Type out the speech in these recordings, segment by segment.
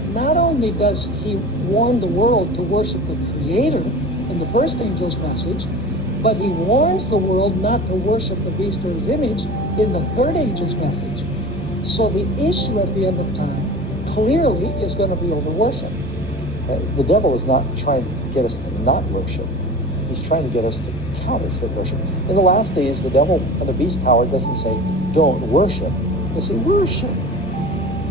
Not only does he warn the world to worship the Creator in the first angel's message, but he warns the world not to worship the beast or his image in the third angel's message. So the issue at the end of time clearly is going to be over worship. The devil is not trying to get us to not worship. He's trying to get us to counterfeit worship. In the last days, the devil and the beast power doesn't say, don't worship. They say, worship.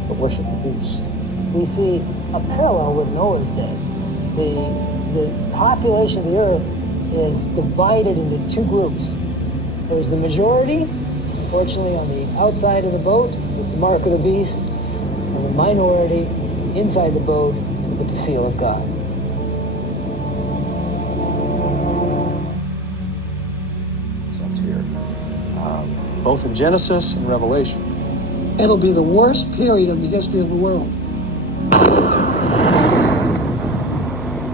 But worship the beast. We see a parallel with Noah's day. The population of the earth is divided into two groups. There's the majority, unfortunately, on the outside of the boat with the mark of the beast, and the minority inside the boat with the seal of God. So it's here, both in Genesis and Revelation. It'll be the worst period in the history of the world.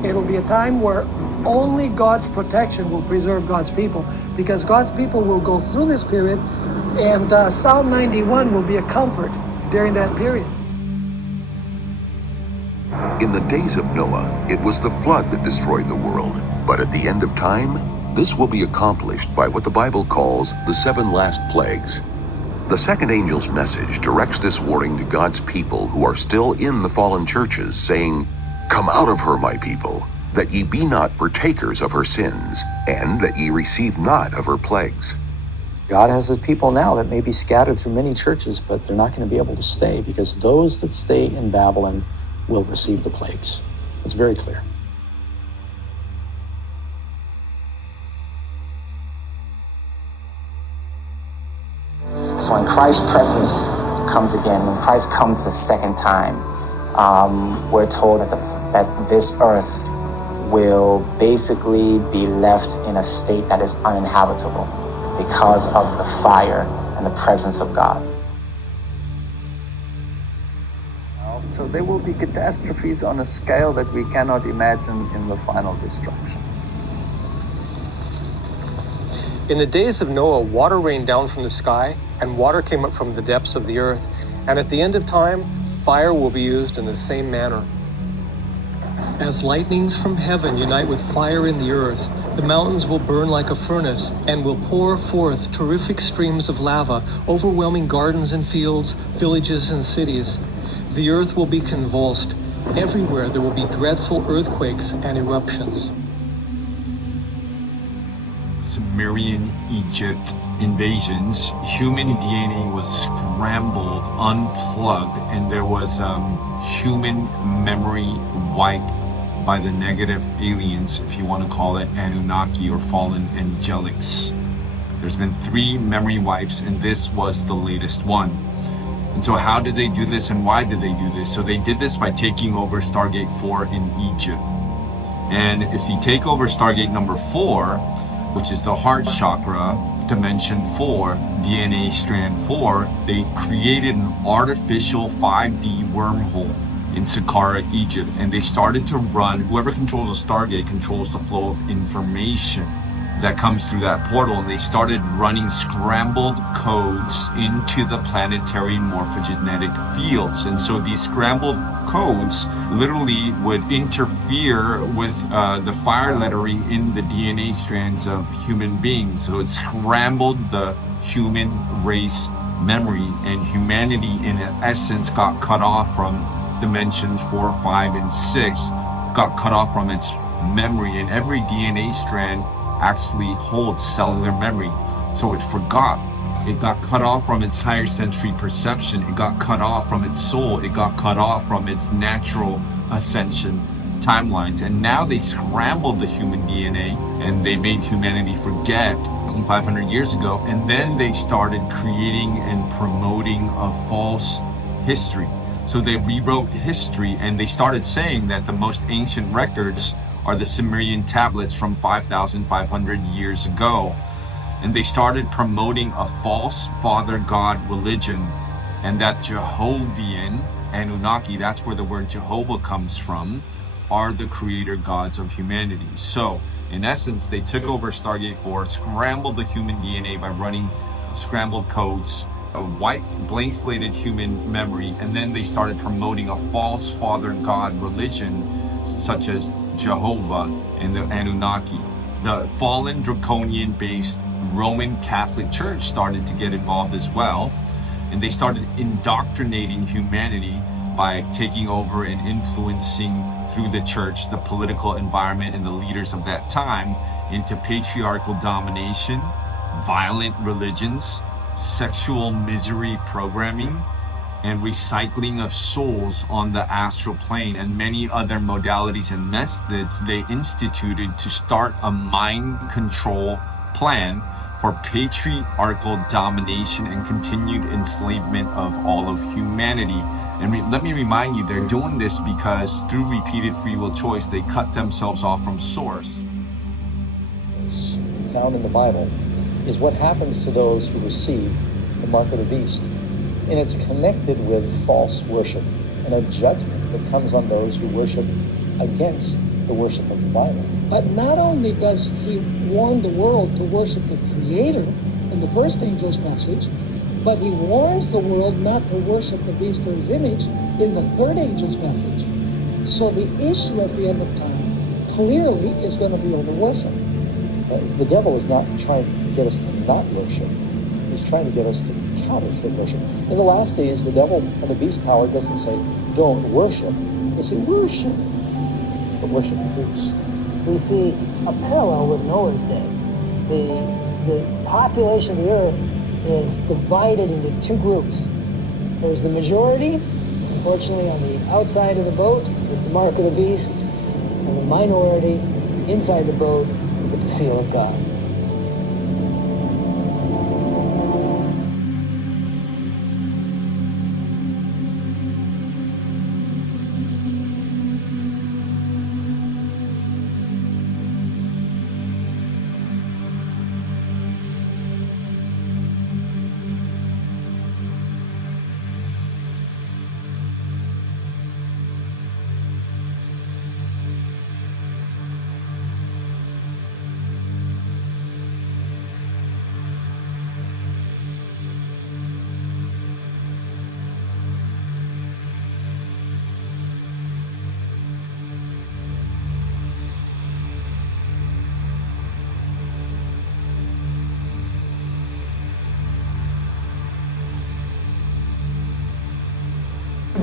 It'll be a time where only God's protection will preserve God's people, because God's people will go through this period, and Psalm 91 will be a comfort during that period. In the days of Noah, it was the flood that destroyed the world. But at the end of time, this will be accomplished by what the Bible calls the 7 last plagues. The second angel's message directs this warning to God's people who are still in the fallen churches, saying, "Come out of her, my people, that ye be not partakers of her sins, and that ye receive not of her plagues." God has his people now that may be scattered through many churches, but they're not going to be able to stay, because those that stay in Babylon will receive the plagues. It's very clear. So when Christ's presence comes again, when Christ comes the second time, we're told that this earth will basically be left in a state that is uninhabitable because of the fire and the presence of God. So there will be catastrophes on a scale that we cannot imagine in the final destruction. In the days of Noah, water rained down from the sky, and water came up from the depths of the earth. And at the end of time, fire will be used in the same manner. As lightnings from heaven unite with fire in the earth, the mountains will burn like a furnace and will pour forth terrific streams of lava, overwhelming gardens and fields, villages and cities. The earth will be convulsed. Everywhere there will be dreadful earthquakes and eruptions. Sumerian Egypt invasions, human DNA was scrambled, unplugged, and there was human memory wiped by the negative aliens, if you want to call it Anunnaki or fallen angelics. There's been 3 memory wipes, and this was the latest one. And so how did they do this, and why did they do this? So they did this by taking over Stargate 4 in Egypt. And if you take over Stargate number 4, which is the heart chakra, dimension 4, DNA strand 4, they created an artificial 5D wormhole in Saqqara, Egypt, and they started to run, whoever controls the Stargate controls the flow of information that comes through that portal, and they started running scrambled codes into the planetary morphogenetic fields. And so these scrambled codes literally would interfere with the fire lettering in the DNA strands of human beings. So it scrambled the human race memory, and humanity in essence got cut off from dimensions 4, 5, and 6, got cut off from its memory, and every DNA strand actually holds cellular memory. So it forgot. It got cut off from its higher sensory perception. It got cut off from its soul. It got cut off from its natural ascension timelines. And now they scrambled the human DNA, and they made humanity forget 1,500 years ago. And then they started creating and promoting a false history. So they rewrote history, and they started saying that the most ancient records are the Sumerian tablets from 5,500 years ago. And they started promoting a false father god religion, and that Jehovian, Anunnaki, that's where the word Jehovah comes from, are the creator gods of humanity. So in essence, they took over Stargate 4, scrambled the human DNA by running scrambled codes a white blank slated human memory, and then they started promoting a false father god religion such as Jehovah and the Anunnaki. The fallen draconian based Roman Catholic Church started to get involved as well, and they started indoctrinating humanity by taking over and influencing through the church the political environment and the leaders of that time into patriarchal domination, violent religions, sexual misery programming, and recycling of souls on the astral plane, and many other modalities and methods they instituted to start a mind control plan for patriarchal domination and continued enslavement of all of humanity. And let me remind you, they're doing this because through repeated free will choice, they cut themselves off from source. Found in the Bible is what happens to those who receive the mark of the beast. And it's connected with false worship and a judgment that comes on those who worship against the worship of the Bible. But not only does he warn the world to worship the Creator in the first angel's message, but he warns the world not to worship the beast or his image in the third angel's message. So the issue at the end of time clearly is going to be over worship. The devil is not trying to get us to not worship. He's trying to get us to counterfeit worship. In the last days, the devil and the beast power doesn't say, don't worship. They say, worship. But worship the beast. We see a parallel with Noah's day. The population of the earth is divided into two groups. There's the majority, unfortunately, on the outside of the boat with the mark of the beast, and the minority inside the boat with the seal of God.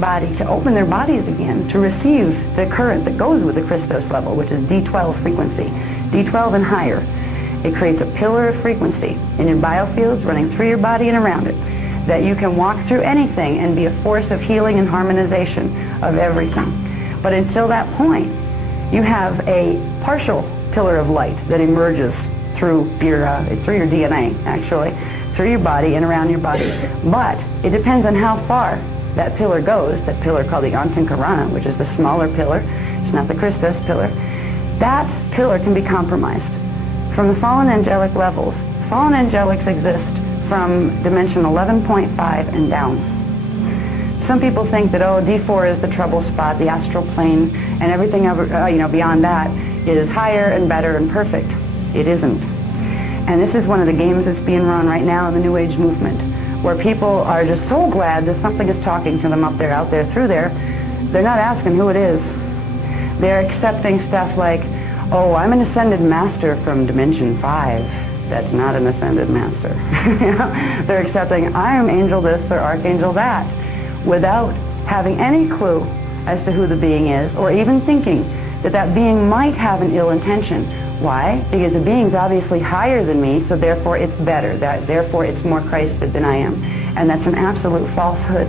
Body to open their bodies again to receive the current that goes with the Christos level, which is D12 frequency, D12 and higher. It creates a pillar of frequency in your biofields running through your body and around it, that you can walk through anything and be a force of healing and harmonization of everything. But until that point, you have a partial pillar of light that emerges through your DNA, actually, through your body and around your body. But it depends on how far that pillar goes, that pillar called the Antankarana, which is the smaller pillar, it's not the Christos pillar. That pillar can be compromised. From the fallen angelic levels, fallen angelics exist from dimension 11.5 and down. Some people think that, oh, D4 is the trouble spot, the astral plane, and everything beyond that is higher and better and perfect. It isn't. And this is one of the games that's being run right now in the New Age movement, where people are just so glad that something is talking to them out there, through there. They're not asking who it is. They're accepting stuff like, oh, I'm an ascended master from dimension 5. That's not an ascended master. They're accepting, I am angel this or archangel that, without having any clue as to who the being is, or even thinking that that being might have an ill intention. Why? Because the being's obviously higher than me, so therefore it's better. Therefore it's more Christed than I am. And that's an absolute falsehood.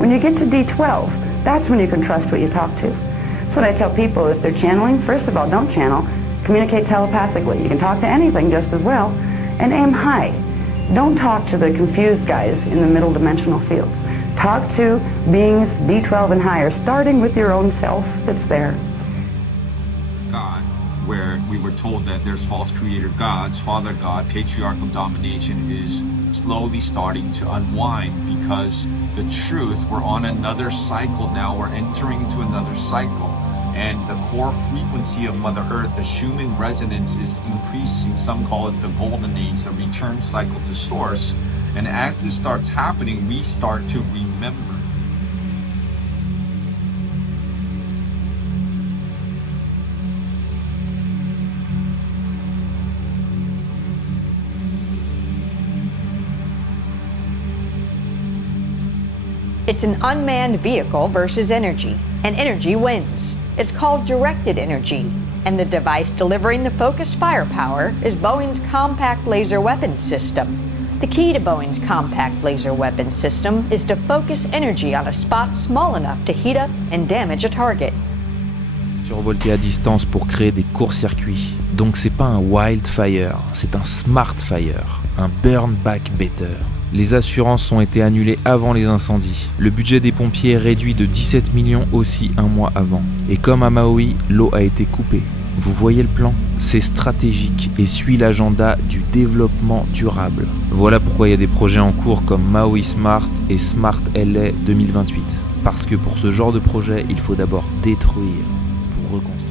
When you get to D12, that's when you can trust what you talk to. So what I tell people, if they're channeling, first of all, don't channel. Communicate telepathically. You can talk to anything just as well. And aim high. Don't talk to the confused guys in the middle dimensional fields. Talk to beings D12 and higher, starting with your own self that's there. God, where we were told that there's false creator gods, Father God, patriarchal domination is slowly starting to unwind, because the truth, we're on another cycle now, we're entering into another cycle, and the core frequency of Mother Earth, the Schumann resonance, is increasing. Some call it the GoldenAge, the return cycle to source, And as this starts happening, we start to remember. It's an unmanned vehicle versus energy, and energy wins. It's called directed energy, and the device delivering the focused firepower is Boeing's compact laser weapons system. The key to Boeing's compact laser weapons system is to focus energy on a spot small enough to heat up and damage a target. Survolter à distance pour créer des courts-circuits. Donc c'est pas un wildfire, c'est un smart fire, un burn back better. Les assurances ont été annulées avant les incendies. Le budget des pompiers est réduit de 17 millions aussi un mois avant. Et comme à Maui, l'eau a été coupée. Vous voyez le plan ? C'est stratégique et suit l'agenda du développement durable. Voilà pourquoi il y a des projets en cours comme Maui Smart et Smart LA 2028. Parce que pour ce genre de projet, il faut d'abord détruire pour reconstruire.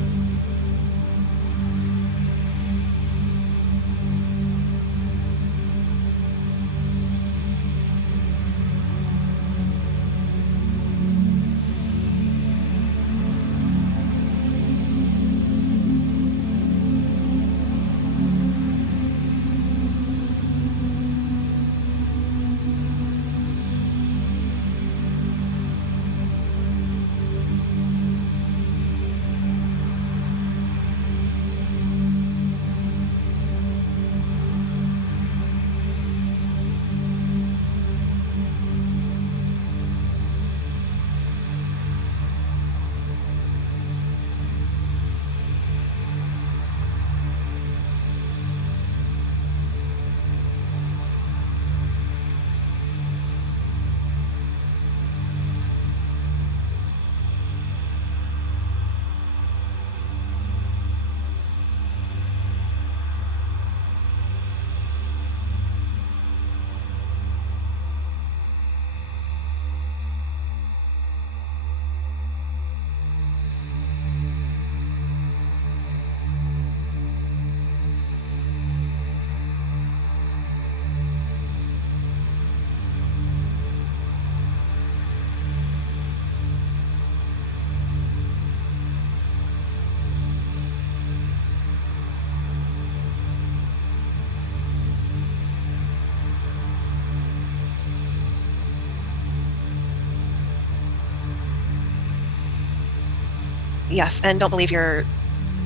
Yes, and don't believe your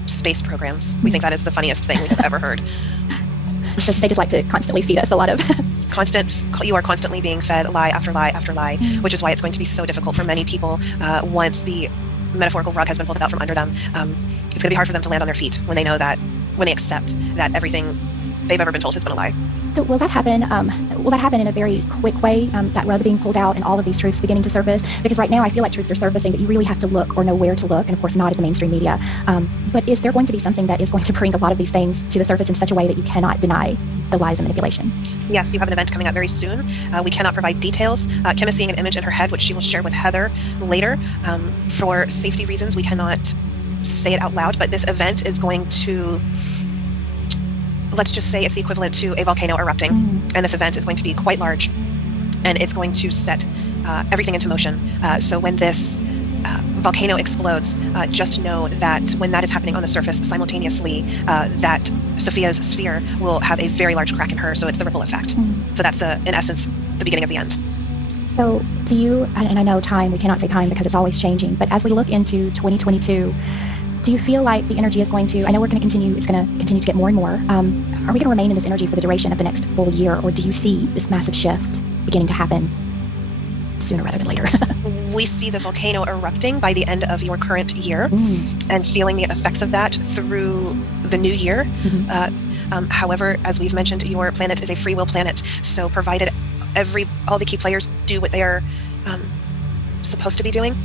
space programs. We think that is the funniest thing we've ever heard. So they just like to constantly feed us a lot of... You are constantly being fed lie after lie after lie, which is why it's going to be so difficult for many people once the metaphorical rug has been pulled out from under them. It's going to be hard for them to land on their feet when they know that, when they accept that everything they've ever been told has been a lie. So will that happen? Will that happen in a very quick way? That rug being pulled out and all of these truths beginning to surface? Because right now I feel like truths are surfacing, but you really have to look or know where to look, and of course not at the mainstream media. But is there going to be something that is going to bring a lot of these things to the surface in such a way that you cannot deny the lies and manipulation? Yes, you have an event coming up very soon. We cannot provide details. Kim is seeing an image in her head, which she will share with Heather later. For safety reasons, we cannot say it out loud, but this event is going to, let's just say it's the equivalent to a volcano erupting. And this event is going to be quite large, and it's going to set everything into motion. So when this volcano explodes, just know that when that is happening on the surface simultaneously, that Sophia's sphere will have a very large crack in her, so it's the ripple effect. So that's, in essence, the beginning of the end. So do you, and I know time, we cannot say time because it's always changing, but as we look into 2022, do you feel like the energy is going to, I know it's going to continue to get more and more. Are we going to remain in this energy for the duration of the next full year, or do you see this massive shift beginning to happen sooner rather than later? We see the volcano erupting by the end of your current year and feeling the effects of that through the new year. However, as we've mentioned, your planet is a free will planet. So provided all the key players do what they are supposed to be doing,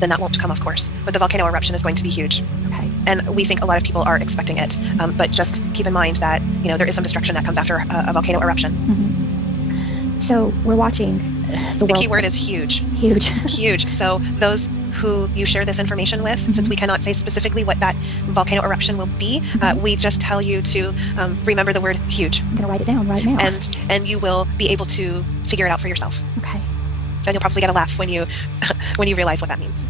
then that won't come, of course. But the volcano eruption is going to be huge. Okay. And we think a lot of people are expecting it. But just keep in mind that, there is some destruction that comes after a volcano eruption. So we're watching the world. key word is huge. Huge. Huge. So those who you share this information with. Since we cannot say specifically what that volcano eruption will be, we just tell you to remember the word huge. I'm gonna write it down right now. And you will be able to figure it out for yourself. Okay. And you'll probably get a laugh when you when you realize what that means.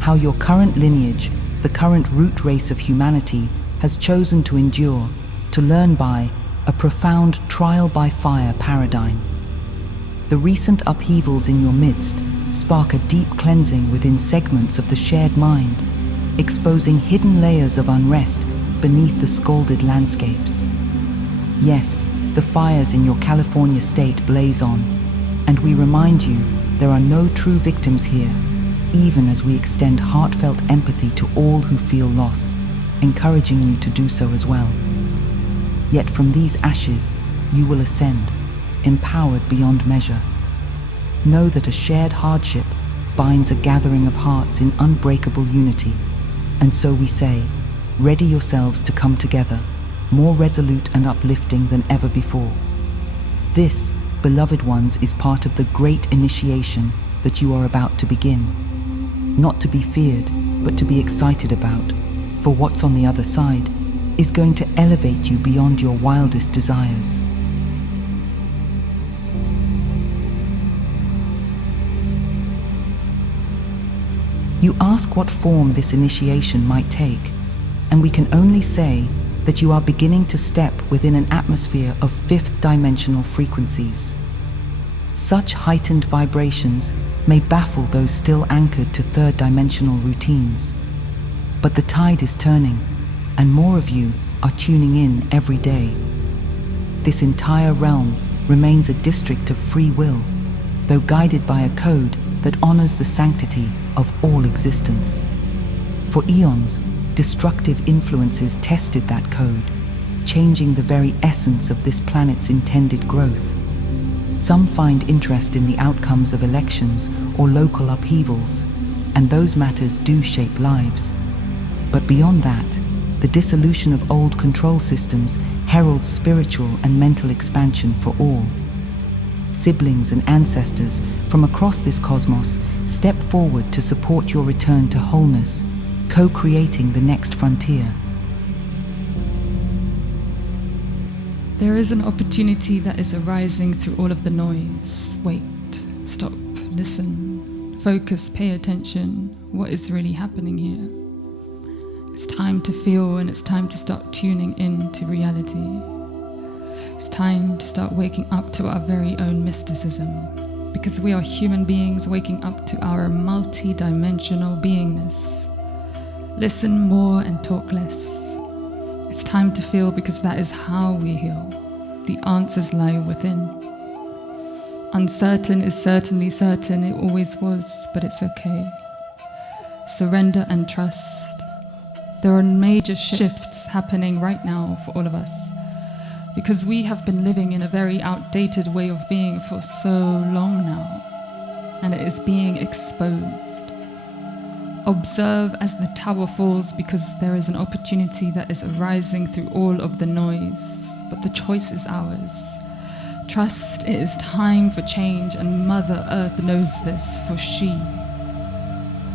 How your current lineage, the current root race of humanity, has chosen to endure, to learn by, a profound trial by fire paradigm. The recent upheavals in your midst spark a deep cleansing within segments of the shared mind, exposing hidden layers of unrest beneath the scalded landscapes. Yes, the fires in your California state blaze on, and we remind you there are no true victims here, even as we extend heartfelt empathy to all who feel loss, encouraging you to do so as well. Yet from these ashes, you will ascend, empowered beyond measure. Know that a shared hardship binds a gathering of hearts in unbreakable unity, and so we say, ready yourselves to come together, more resolute and uplifting than ever before. This, beloved ones, is part of the great initiation that you are about to begin. Not to be feared, but to be excited about, for what's on the other side is going to elevate you beyond your wildest desires. You ask what form this initiation might take, and we can only say that you are beginning to step within an atmosphere of fifth dimensional frequencies. Such heightened vibrations may baffle those still anchored to third dimensional routines. But the tide is turning, and more of you are tuning in every day. This entire realm remains a district of free will, though guided by a code that honors the sanctity of all existence. For eons, destructive influences tested that code, changing the very essence of this planet's intended growth. Some find interest in the outcomes of elections or local upheavals, and those matters do shape lives. But beyond that, the dissolution of old control systems heralds spiritual and mental expansion for all. Siblings and ancestors from across this cosmos step forward to support your return to wholeness, co-creating the next frontier. There is an opportunity that is arising through all of the noise. Wait, stop, listen, focus, pay attention. What is really happening here? It's time to feel, and it's time to start tuning in to reality. It's time to start waking up to our very own mysticism, because we are human beings waking up to our multi-dimensional beingness. Listen more and talk less. It's time to feel, because that is how we heal. The answers lie within. Uncertain is certainly certain, it always was, but it's okay. Surrender and trust. There are major shifts happening right now for all of us, because we have been living in a very outdated way of being for so long now, and it is being exposed. Observe as the tower falls, because there is an opportunity that is arising through all of the noise, but the choice is ours. Trust it is time for change, and Mother Earth knows this, for she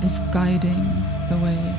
is guiding the way.